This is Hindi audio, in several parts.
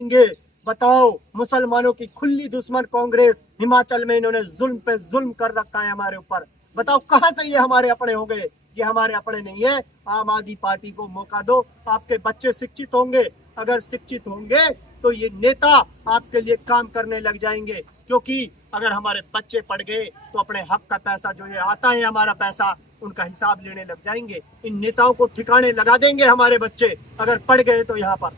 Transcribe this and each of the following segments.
देंगे। बताओ, मुसलमानों की खुली दुश्मन कांग्रेस, हिमाचल में इन्होंने जुल्म पे जुल्म कर रखा है हमारे ऊपर। बताओ कहां से ये हमारे अपने हो गए? ये हमारे अपने नहीं है। आम आदमी पार्टी को मौका दो, आपके बच्चे शिक्षित होंगे। अगर शिक्षित होंगे तो ये नेता आपके लिए काम करने लग जाएंगे, क्योंकि अगर हमारे बच्चे पढ़ गए तो अपने हक का पैसा जो ये आता है, हमारा पैसा, उनका हिसाब लेने लग जाएंगे। इन नेताओं को ठिकाने लगा देंगे हमारे बच्चे अगर पढ़ गए तो यहाँ पर।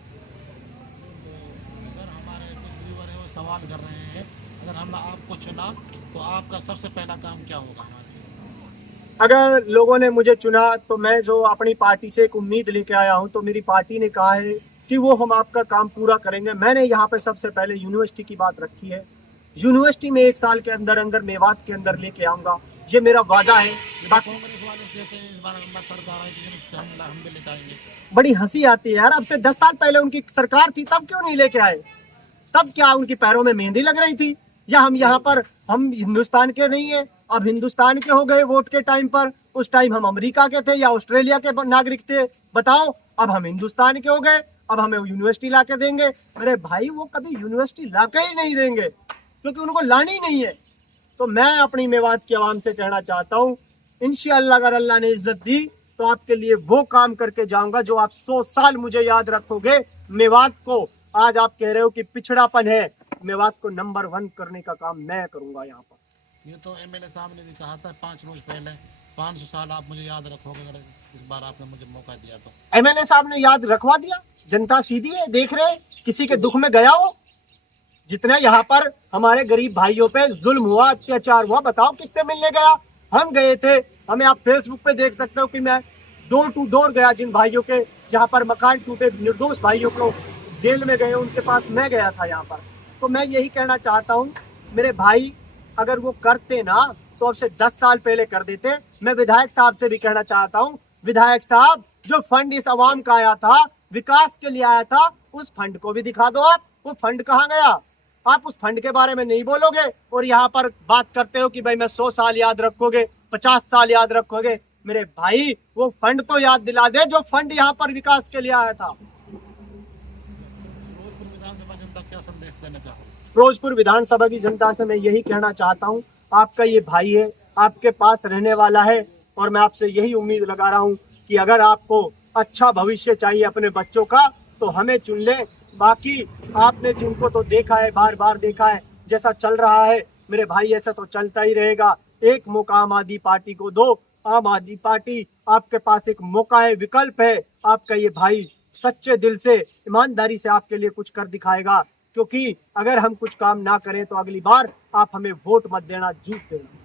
सर, हमारे कुछ व्यूअर है वो सवाल कर रहे हैं, अगर हम आपको चुना तो आपका सबसे पहला काम क्या होगा हमारे? अगर लोगों ने मुझे चुना तो मैं जो अपनी पार्टी से एक उम्मीद लेके आया हूं, तो मेरी पार्टी ने कहा है कि वो हम आपका काम पूरा करेंगे। मैंने यहाँ पे सबसे पहले यूनिवर्सिटी की बात रखी है। यूनिवर्सिटी में 1 साल के अंदर अंदर मेवात के अंदर लेके आऊंगा, ये मेरा वादा है। कांग्रेस वाले कहते हैं इस बार हमारी सरकार आएगी तो हम भी लेकर आएंगे। बड़ी हंसी आती है यार, अब से 10 साल पहले उनकी सरकार थी, तब क्यों नहीं लेके आए? तब क्या उनकी पैरों में मेहंदी लग रही थी? या हम यहाँ पर, हम हिंदुस्तान के नहीं है, अब हिंदुस्तान के हो गए वोट के टाइम पर। उस टाइम हम अमेरिका के थे या ऑस्ट्रेलिया के नागरिक थे। बताओ, अब हम हिंदुस्तान के हो गए, अब हमें यूनिवर्सिटी ला के देंगे? अरे भाई, वो कभी यूनिवर्सिटी ला के ही नहीं देंगे, क्योंकि उनको लानी नहीं है। तो मैं अपनी मेवात की आवाम से कहना चाहता हूँ, इंशाअल्लाह अगर अल्लाह ने इज्जत दी तो आपके लिए वो काम करके जाऊंगा जो आप 100 साल मुझे याद रखोगे। मेवात को, आज आप कह रहे हो कि पिछड़ापन है, मेवात को नंबर 1 करने का काम मैं करूंगा यहाँ पर। ये तो एमएलए साहब ने भी कहा था 5 रोज पहले, 500 साल आप मुझे याद रखोगे अगर इस बार आपने मुझे मौका दिया तो। एमएलए साहब ने याद रखवा दिया। जनता सीधी है, देख रहे हैं, किसी के दुख में गया हो? जितना यहाँ पर हमारे गरीब भाइयों पे जुल्म हुआ, अत्याचार हुआ, बताओ किससे मिलने गया? हम गए थे। हमें आप फेसबुक पे देख सकते हो कि मैं डोर टू डोर गया, जिन भाइयों के यहाँ पर मकान टूटे, निर्दोष भाइयों को जेल में गए, उनके पास मैं गया था यहाँ पर। तो मैं यही कहना चाहता हूँ, मेरे भाई, अगर वो करते ना तो अब से 10 साल पहले कर देते। मैं विधायक साहब से भी कहना चाहता हूँ, विधायक साहब, जो फंड इस आवाम का आया था, विकास के लिए आया था, उस फंड को भी दिखा दो आप। वो फंड कहाँ गया? आप उस फंड के बारे में नहीं बोलोगे और यहाँ पर बात करते हो कि भाई मैं 100 साल याद रखोगे, 50 साल याद रखोगे। मेरे भाई, वो फंड तो याद दिला दे जो फंड यहाँ पर विकास के लिए आया था। फिरोजपुर विधानसभा जनता क्या संदेश देना चाहो? फिरोजपुर विधानसभा की जनता से मैं यही कहना चाहता हूँ, आपका ये भाई है, आपके पास रहने वाला है, और मैं आपसे यही उम्मीद लगा रहा हूँ कि अगर आपको अच्छा भविष्य चाहिए अपने बच्चों का तो हमें चुन ले। बाकी आपने जिनको तो देखा है, बार बार देखा है, जैसा चल रहा है मेरे भाई, ऐसा तो चलता ही रहेगा। एक मौका आम आदमी पार्टी को दो। आम आदमी पार्टी आपके पास एक मौका है, विकल्प है। आपका ये भाई सच्चे दिल से, ईमानदारी से आपके लिए कुछ कर दिखाएगा, क्योंकि अगर हम कुछ काम ना करें तो अगली बार आप हमें वोट मत देना, जीत देना।